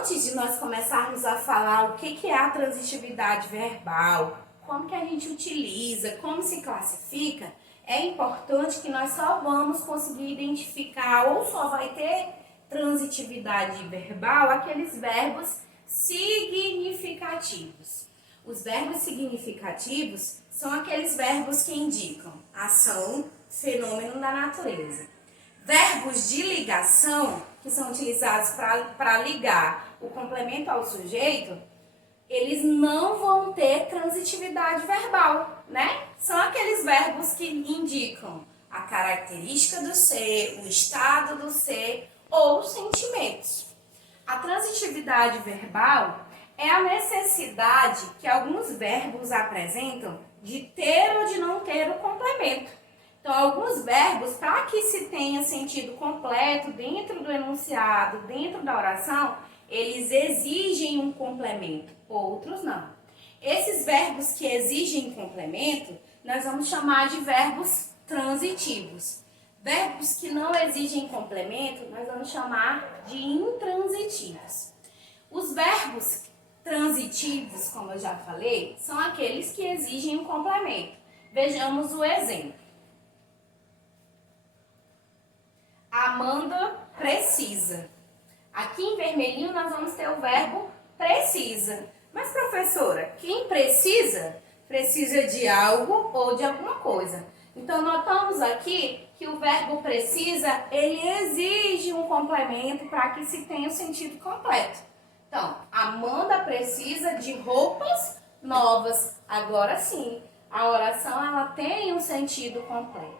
Antes de nós começarmos a falar o que é a transitividade verbal, como que a gente utiliza, como se classifica, é importante que nós só vamos conseguir identificar ou só vai ter transitividade verbal aqueles verbos significativos. Os verbos significativos são aqueles verbos que indicam ação, fenômeno da natureza. Verbos de ligação, que são utilizados para ligar o complemento ao sujeito, eles não vão ter transitividade verbal, né? São aqueles verbos que indicam a característica do ser, o estado do ser ou os sentimentos. A transitividade verbal é a necessidade que alguns verbos apresentam de ter ou de não ter o complemento. Então, alguns verbos, para que se tenha sentido completo dentro do enunciado, dentro da oração, eles exigem um complemento, outros não. Esses verbos que exigem complemento, nós vamos chamar de verbos transitivos. Verbos que não exigem complemento, nós vamos chamar de intransitivos. Os verbos transitivos, como eu já falei, são aqueles que exigem um complemento. Vejamos o exemplo. Amanda precisa. Aqui em vermelhinho nós vamos ter o verbo precisa. Mas, professora, quem precisa, precisa de algo ou de alguma coisa. Então, notamos aqui que o verbo precisa, ele exige um complemento para que se tenha o sentido completo. Então, Amanda precisa de roupas novas. Agora sim, a oração ela tem um sentido completo.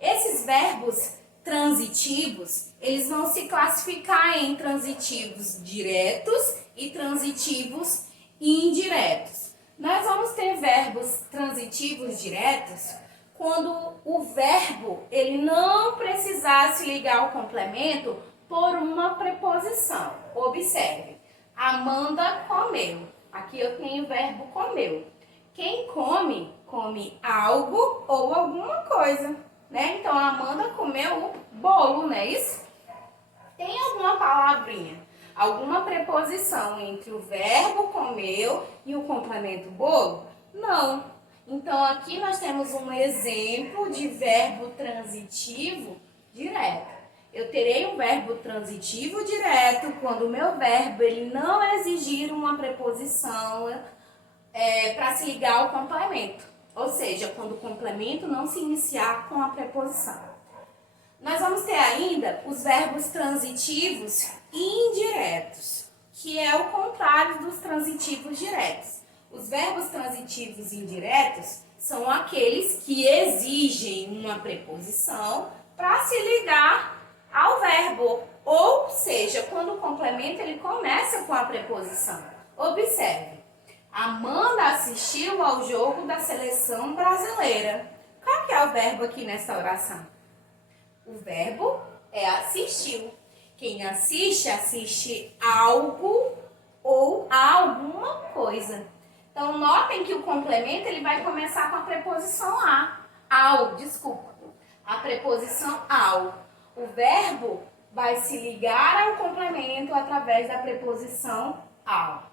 Esses verbos transitivos, eles vão se classificar em transitivos diretos e transitivos indiretos. Nós vamos ter verbos transitivos diretos quando o verbo ele não precisar se ligar ao complemento por uma preposição. Observe, Amanda comeu. Aqui eu tenho o verbo comeu. Quem come, come algo ou alguma coisa, né? Então, a Amanda comeu o bolo, não é isso? Tem alguma palavrinha, alguma preposição entre o verbo comeu e o complemento bolo? Não. Então, aqui nós temos um exemplo de verbo transitivo direto. Eu terei um verbo transitivo direto quando o meu verbo ele não exigir uma preposição para se ligar ao complemento. Ou seja, quando o complemento não se iniciar com a preposição. Nós vamos ter ainda os verbos transitivos indiretos, que é o contrário dos transitivos diretos. Os verbos transitivos indiretos são aqueles que exigem uma preposição para se ligar ao verbo. Ou seja, quando o complemento ele começa com a preposição. Observe. Amanda assistiu ao jogo da seleção brasileira. Qual que é o verbo aqui nessa oração? O verbo é assistiu. Quem assiste, assiste algo ou a alguma coisa. Então, notem que o complemento ele vai começar com a preposição ao, desculpa. A preposição ao. O verbo vai se ligar ao complemento através da preposição ao.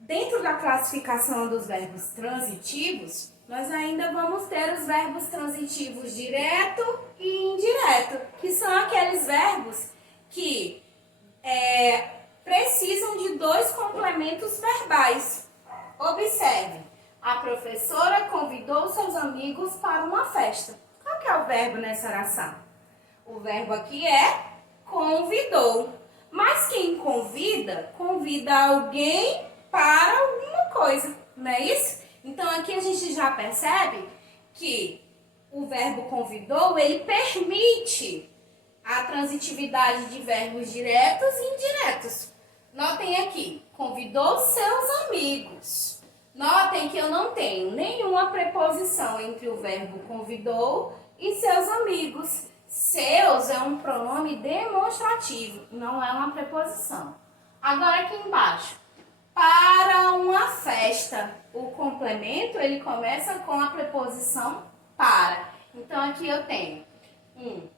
Dentro da classificação dos verbos transitivos, nós ainda vamos ter os verbos transitivos direto e indireto, que são aqueles verbos que precisam de dois complementos verbais. Observe, a professora convidou seus amigos para uma festa. Qual que é o verbo nessa oração? O verbo aqui é convidou. Mas quem convida, convida alguém para alguma coisa, não é isso? Então, aqui a gente já percebe que o verbo convidou, ele permite a transitividade de verbos diretos e indiretos. Notem aqui, convidou seus amigos. Notem que eu não tenho nenhuma preposição entre o verbo convidou e seus amigos. Seus é um pronome demonstrativo, não é uma preposição. Agora aqui embaixo. Para uma festa. O complemento, ele começa com a preposição para. Então, aqui eu tenho um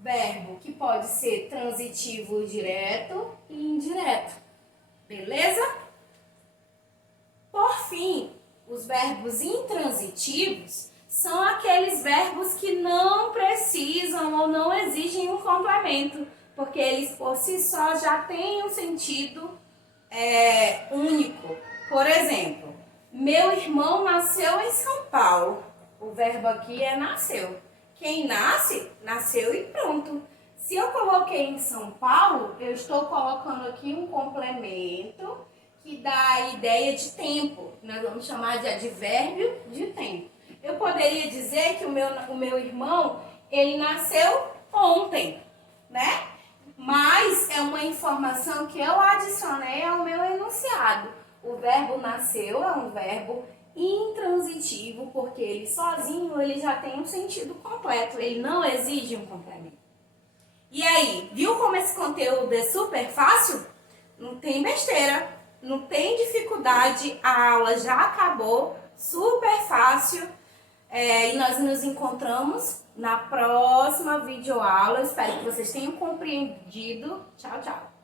verbo que pode ser transitivo direto e indireto. Beleza? Por fim, os verbos intransitivos são aqueles verbos que não precisam ou não exigem um complemento, porque eles por si só já têm um sentido único. Por exemplo, meu irmão nasceu em São Paulo. O verbo aqui é nasceu. Quem nasce, nasceu e pronto. Se eu coloquei em São Paulo, eu estou colocando aqui um complemento que dá a ideia de tempo. Nós vamos chamar de advérbio de tempo. Eu poderia dizer que o meu irmão, ele nasceu ontem, né? Mas é uma informação que eu adicionei ao meu enunciado. O verbo nasceu é um verbo intransitivo, porque ele sozinho ele já tem um sentido completo, ele não exige um complemento. E aí, viu como esse conteúdo é super fácil? Não tem besteira, não tem dificuldade, a aula já acabou, super fácil. E nós nos encontramos na próxima videoaula. Espero que vocês tenham compreendido. Tchau, tchau.